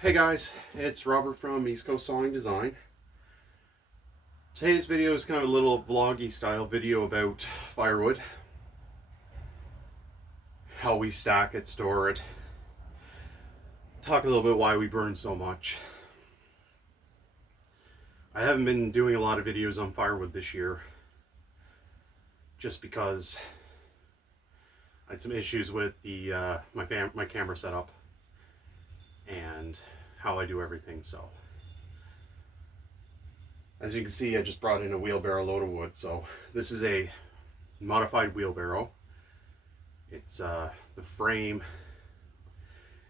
Hey guys, it's Robert from East Coast Sawing Design. Today's video is kind of a little vloggy style video about firewood, how we stack it, store it, talk a little bit why we burn so much. I haven't been doing a lot of videos on firewood this year just because I had some issues with the my camera setup and how I do everything. So as you can see, I just brought in a wheelbarrow load of wood. So this is a modified wheelbarrow. It's the frame,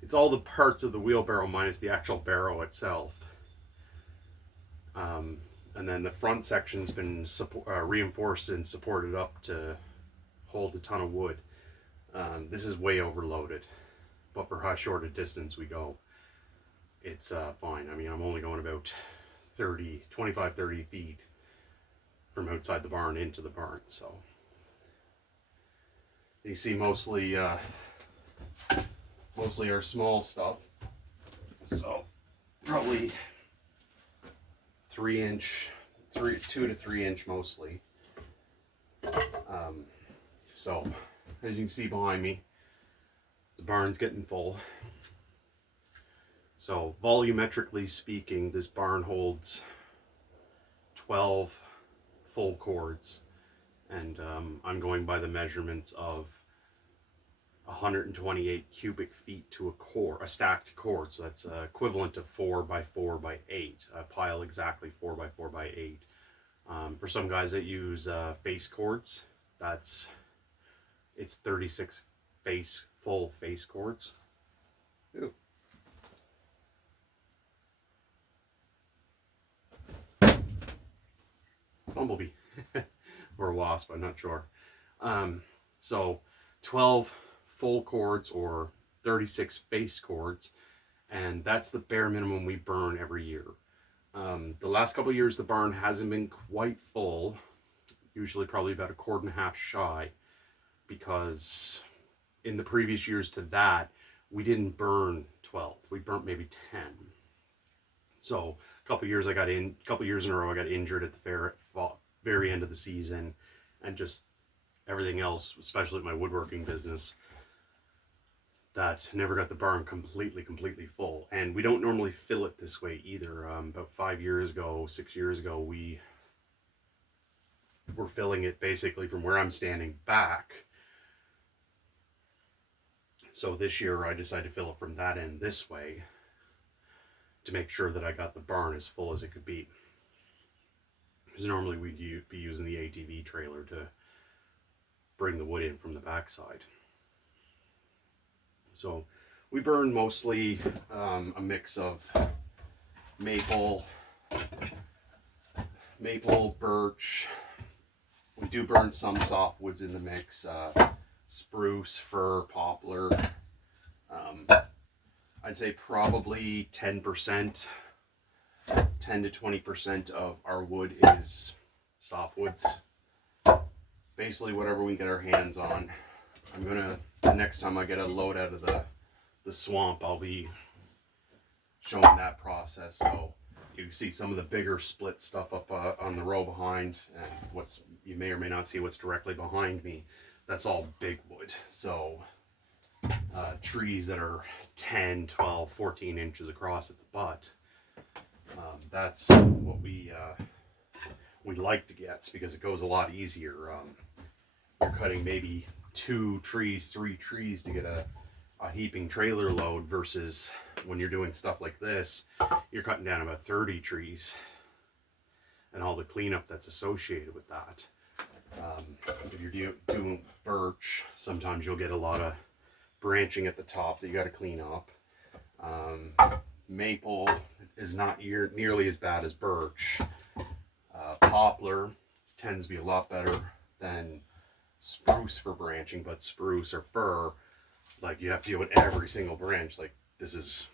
it's all the parts of the wheelbarrow minus the actual barrow itself. And then the front section's been reinforced and supported up to hold a ton of wood. This is way overloaded, but for how short a distance we go, it's fine. I mean, I'm only going about 25, 30 feet from outside the barn into the barn. So you see mostly our small stuff. So probably 2 to 3 inch mostly. So as you can see behind me, the barn's getting full. So volumetrically speaking, this barn holds 12 full cords, and I'm going by the measurements of 128 cubic feet to a stacked cord. So that's equivalent to 4 by 4 by 8, a pile exactly 4 by 4 by 8. For some guys that use face cords, it's 36 full face cords. Ooh. Bumblebee or a wasp, I'm not sure. So 12 full cords or 36 face cords, and that's the bare minimum we burn every year. The last couple of years the barn hasn't been quite full, usually probably about 1.5 cords shy, because in the previous years to that we didn't burn 12, we burnt maybe 10. So a couple years in a row I got injured at the very end of the season, and just everything else, especially my woodworking business, that never got the barn completely full. And we don't normally fill it this way either. About 6 years ago, we were filling it basically from where I'm standing back. So this year I decided to fill it from that end this way to make sure that I got the barn as full as it could be. Because normally we'd be using the ATV trailer to bring the wood in from the backside. So we burn mostly a mix of maple, birch. We do burn some softwoods in the mix, spruce, fir, poplar. I'd say probably 10 to 20% of our wood is softwoods. Basically whatever we can get our hands on. The next time I get a load out of the swamp, I'll be showing that process. So you can see some of the bigger split stuff up on the row behind, and you may or may not see what's directly behind me. That's all big wood. So trees that are 10, 12, 14 inches across at the butt. That's what we like to get, because it goes a lot easier. You're cutting maybe 2 trees, 3 trees to get a heaping trailer load, versus when you're doing stuff like this, you're cutting down about 30 trees and all the cleanup that's associated with that. If you're doing birch, sometimes you'll get a lot of branching at the top that you got to clean up. Maple is not nearly as bad as birch. Poplar tends to be a lot better than spruce for branching, but spruce or fir, like, you have to deal with every single branch. Like, this is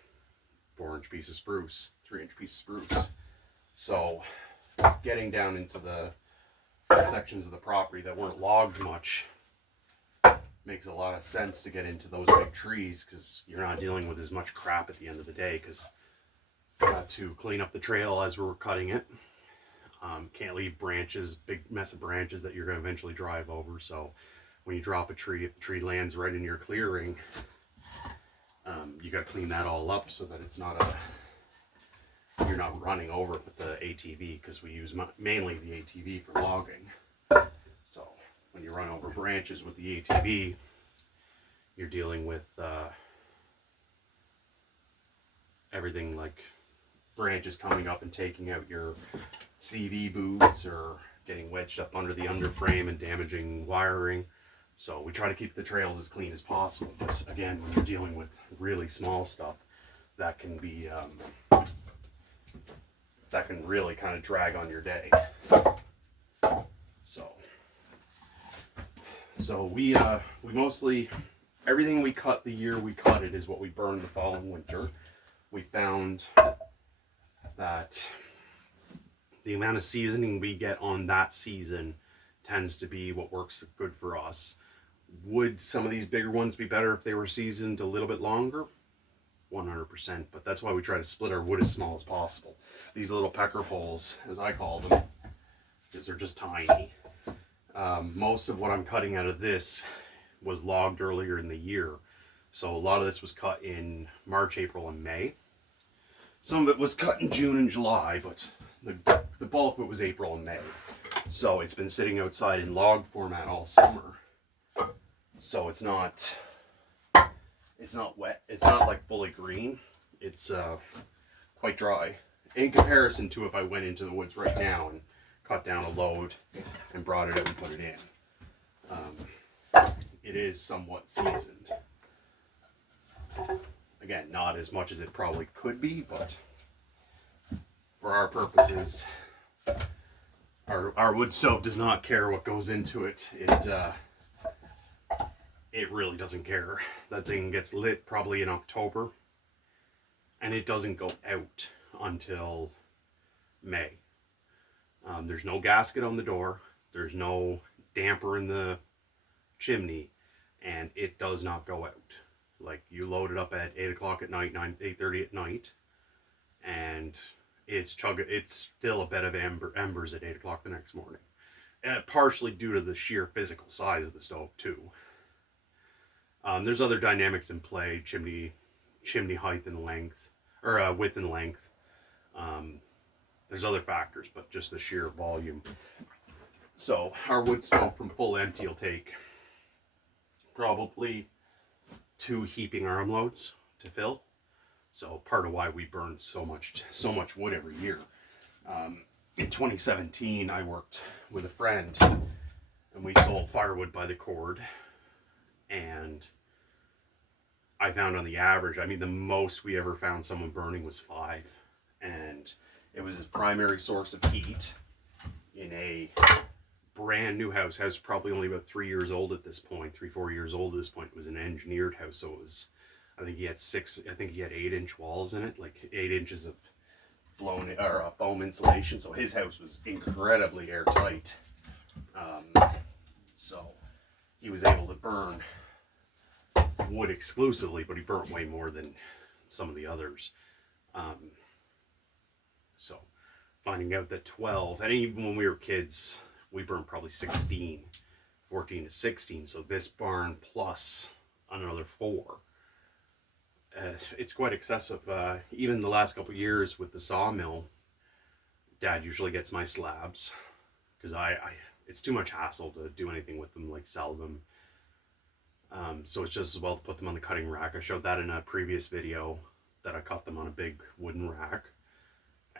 4-inch piece of spruce, 3-inch piece of spruce. So getting down into the sections of the property that weren't logged much makes a lot of sense to get into those big trees, because you're not dealing with as much crap at the end of the day, because to clean up the trail as we're cutting it. Can't leave branches, big mess of branches that you're going to eventually drive over. So when you drop a tree, if the tree lands right in your clearing, you got to clean that all up so that it's not you're not running over it with the ATV, because we use mainly the ATV for logging. So when you run over branches with the ATV, you're dealing with everything like branches coming up and taking out your CV boots or getting wedged up under the underframe and damaging wiring. So we try to keep the trails as clean as possible. But again, when you're dealing with really small stuff, that can be that can really kind of drag on your day. So we mostly, everything we cut the year we cut it is what we burn the following winter. We found that the amount of seasoning we get on that season tends to be what works good for us. Would some of these bigger ones be better if they were seasoned a little bit longer? 100%, but that's why we try to split our wood as small as possible. These little pecker poles, as I call them, because they're just tiny. Most of what I'm cutting out of this was logged earlier in the year. So a lot of this was cut in March, April, and May. Some of it was cut in June and July, but the bulk of it was April and May. So it's been sitting outside in log format all summer. So it's not wet. It's not like fully green. It's quite dry in comparison to if I went into the woods right now and cut down a load and brought it out and put it in. It is somewhat seasoned. Again, not as much as it probably could be, but for our purposes, our wood stove does not care what goes into it. It really doesn't care. That thing gets lit probably in October, and it doesn't go out until May. There's no gasket on the door. There's no damper in the chimney, and it does not go out. Like, you load it up at 8 o'clock at night, 8:30 at night, and it's still a bed of embers at 8 o'clock the next morning. Partially due to the sheer physical size of the stove too. There's other dynamics in play: chimney height and length, or width and length. There's other factors, but just the sheer volume. So our wood stove from full empty will take probably 2 heaping arm loads to fill. So part of why we burn so much wood every year. In 2017, I worked with a friend, and we sold firewood by the cord. And I found on the average, I mean, the most we ever found someone burning was 5. And it was his primary source of heat in a brand new house. House probably only about 3 years old at this point, 3-4 years old at this point. It was an engineered house, so it was, I think he had 8-inch walls in it, like 8 inches of foam insulation. So his house was incredibly airtight. So he was able to burn wood exclusively, but he burnt way more than some of the others. So finding out that 12, and even when we were kids, we burned probably 14 to 16. So this barn plus another 4. It's quite excessive. Even the last couple of years with the sawmill, Dad usually gets my slabs, because it's too much hassle to do anything with them, like sell them. So it's just as well to put them on the cutting rack. I showed that in a previous video, that I cut them on a big wooden rack,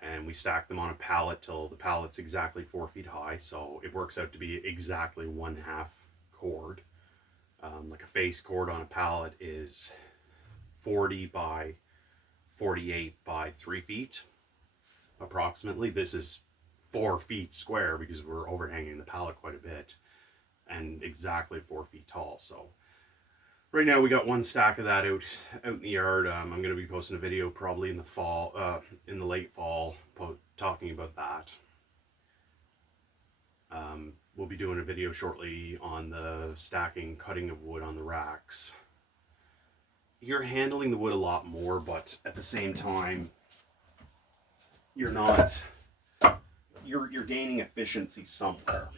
and we stack them on a pallet till the pallet's exactly 4 feet high. So it works out to be exactly 1/2 cord. Like a face cord on a pallet is 40 by 48 by 3 feet approximately. This is 4 feet square because we're overhanging the pallet quite a bit, and exactly 4 feet tall. So right now we got 1 stack of that out in the yard. I'm going to be posting a video probably in the fall, in the late fall, talking about that. We'll be doing a video shortly on the stacking, cutting of wood on the racks. You're handling the wood a lot more, but at the same time, you're not, you're gaining efficiency somewhere.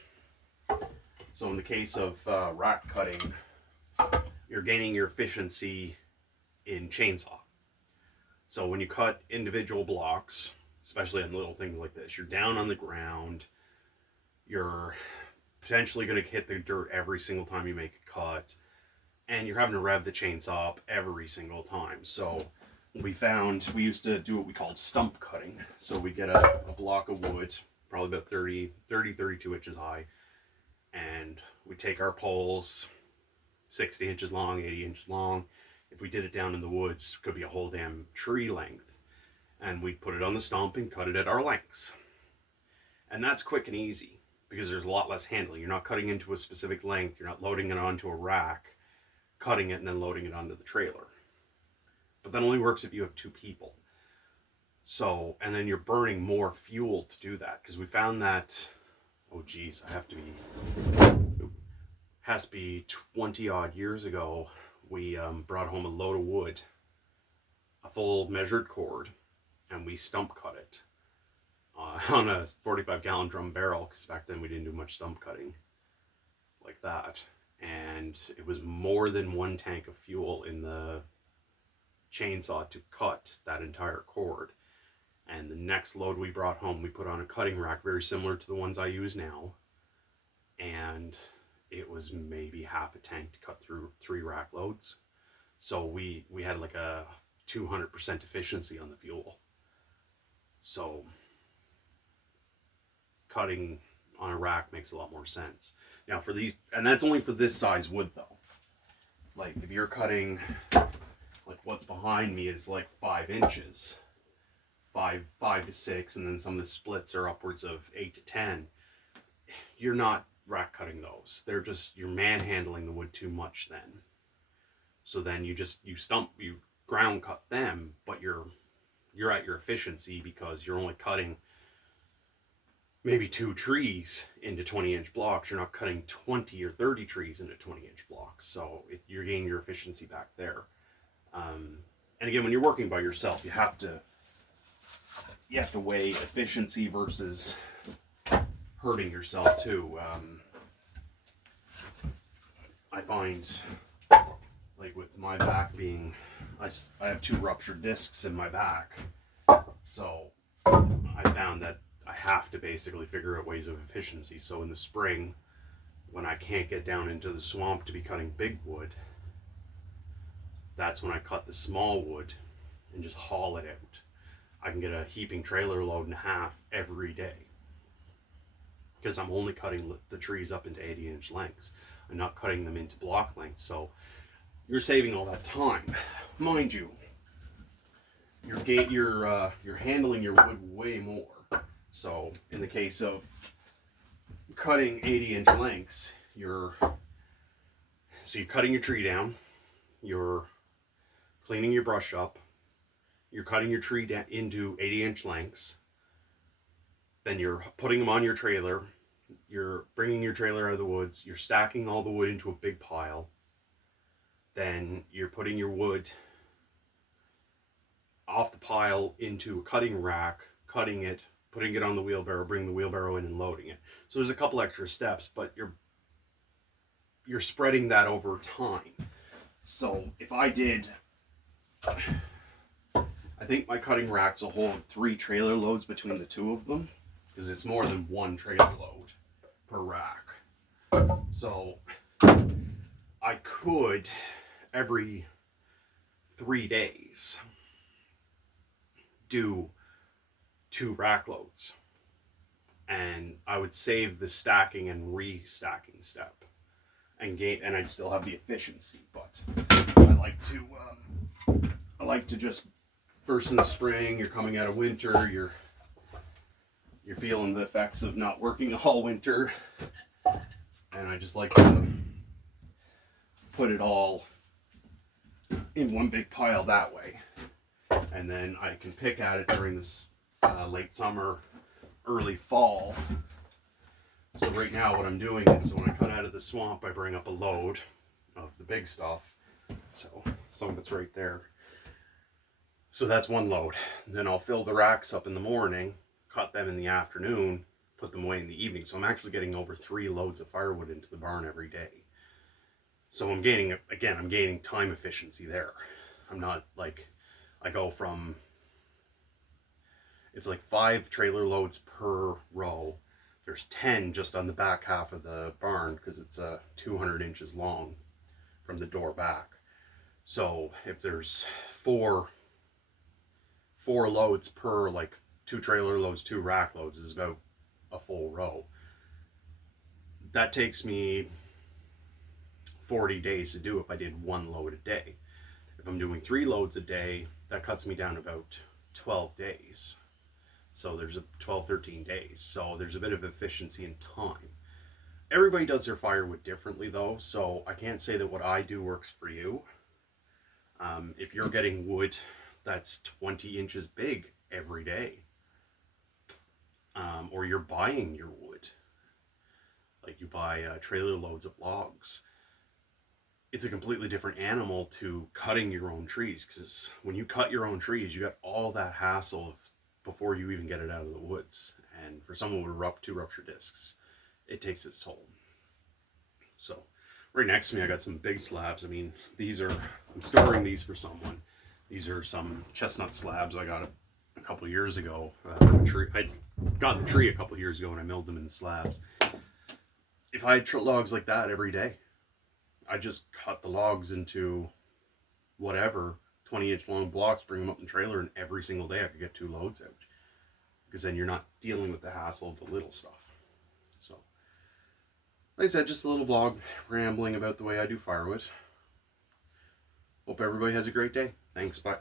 So in the case of rack cutting, you're gaining your efficiency in chainsaw. So when you cut individual blocks, especially on little things like this, you're down on the ground, you're potentially going to hit the dirt every single time you make a cut, and you're having to rev the chainsaw up every single time. So we used to do what we called stump cutting. So we get a block of wood, probably about 32 inches high, and we take our poles, 60 inches long, 80 inches long. If we did it down in the woods, it could be a whole damn tree length. And we'd put it on the stump and cut it at our lengths. And that's quick and easy because there's a lot less handling. You're not cutting into a specific length. You're not loading it onto a rack, cutting it, and then loading it onto the trailer. But that only works if you have two people. So, and then you're burning more fuel to do that, because we found that, oh geez, has to be 20 odd years ago, we brought home a load of wood, a full measured cord, and we stump cut it on a 45-gallon drum barrel, because back then we didn't do much stump cutting like that. And it was more than one tank of fuel in the chainsaw to cut that entire cord. And the next load we brought home, we put on a cutting rack very similar to the ones I use now, and it was maybe half a tank to cut through 3 rack loads. So we had like a 200% efficiency on the fuel. So cutting on a rack makes a lot more sense. Now for these, and that's only for this size wood though. Like if you're cutting, like what's behind me is like 5 inches, 5 to 6, and then some of the splits are upwards of 8 to 10. You're not rack cutting those. They're just, you're manhandling the wood too much then. So then you ground cut them, but you're at your efficiency because you're only cutting maybe 2 trees into 20-inch blocks. You're not cutting 20 or 30 trees into 20-inch blocks. So you're gaining your efficiency back there. And again, when you're working by yourself, you have to weigh efficiency versus hurting yourself too. I find, like with my back being, I have 2 ruptured discs in my back, so I found that I have to basically figure out ways of efficiency. So in the spring, when I can't get down into the swamp to be cutting big wood, that's when I cut the small wood and just haul it out. I can get a heaping trailer load in half every day because I'm only cutting the trees up into 80-inch lengths. I'm not cutting them into block lengths. So you're saving all that time. Mind you, you're handling your wood way more. So in the case of cutting 80-inch lengths, you're cutting your tree down, you're cleaning your brush up, you're cutting your tree down into 80-inch lengths, then you're putting them on your trailer, you're bringing your trailer out of the woods, you're stacking all the wood into a big pile, then you're putting your wood off the pile into a cutting rack, cutting it, putting it on the wheelbarrow, bringing the wheelbarrow in and loading it. So there's a couple extra steps, but you're spreading that over time. So if I did, I think my cutting racks will hold 3 trailer loads between the 2 of them, because it's more than 1 trailer load per rack. So I could, every 3 days, do 2 rack loads, and I would save the stacking and restacking step and I'd still have the efficiency. But I like to just, first in the spring, you're coming out of winter, you're feeling the effects of not working all winter, and I just like to put it all in one big pile that way, and then I can pick at it during this late summer, early fall. So right now what I'm doing is, when I cut out of the swamp, I bring up a load of the big stuff. So some of it's right there. So that's one load. Then I'll fill the racks up in the morning, cut them in the afternoon, put them away in the evening. So I'm actually getting over 3 loads of firewood into the barn every day. So I'm gaining time efficiency there. I'm not like, I go from, it's like 5 trailer loads per row. There's 10 just on the back half of the barn because it's 200 inches long from the door back. So if there's four loads per, like 2 trailer loads, 2 rack loads is about a full row. That takes me 40 days to do if I did 1 load a day. If I'm doing 3 loads a day, that cuts me down about 12 days. So there's 13 days. So there's a bit of efficiency in time. Everybody does their firewood differently though, so I can't say that what I do works for you. If you're getting wood that's 20 inches big every day, or you're buying your wood, like you buy trailer loads of logs, it's a completely different animal to cutting your own trees, because when you cut your own trees, you got all that hassle before you even get it out of the woods. And for someone with 2 rupture discs, it takes its toll. So right next to me, I got some big slabs. I mean, I'm storing these for someone. These are some chestnut slabs I got a couple years ago. I got the tree a couple years ago and I milled them into slabs. If I had logs like that every day, I just cut the logs into whatever 20-inch long blocks, bring them up in the trailer, and every single day I could get 2 loads out, because then you're not dealing with the hassle of the little stuff. So like I said, just a little vlog rambling about the way I do firewood. Hope everybody has a great day. Thanks, bye.